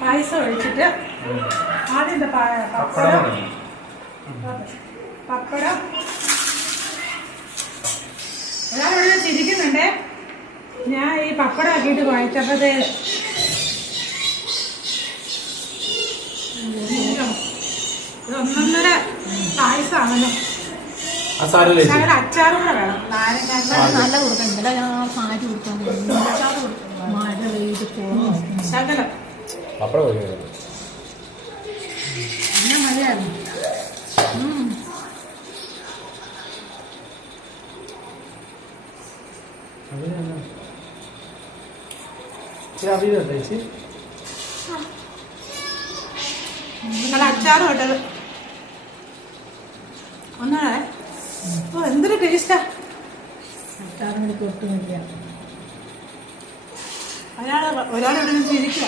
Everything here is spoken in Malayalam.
പായസം ഒഴിച്ചിട്ട് ആദ്യം പപ്പടം ഒരാളിവിടെ ചിരിക്കുന്നുണ്ടേ. ഞാൻ ഈ പപ്പടം ആക്കിയിട്ട് കുഴച്ചപ്പത് ഒന്നൊന്നര പായസമാണല്ലോ. ഞങ്ങളുടെ അച്ചാറും കൂടെ വേണം. നല്ല കൊടുക്കണ്ടല്ല, ഞാൻ സാരി കൊടുക്കാൻ മഴ പെയ്ത് പോകും. ശകലം പിന്നെ മതിയായിരുന്നു. നല്ല അച്ചാറും ഇട്ടത് ഒന്നാണേ. ഓ എന്തൊരു ടേസ്റ്റാ. അച്ചാറിന് ഒട്ടുമില്ല. ഒരാളിവിടെ ചിരിക്കുക.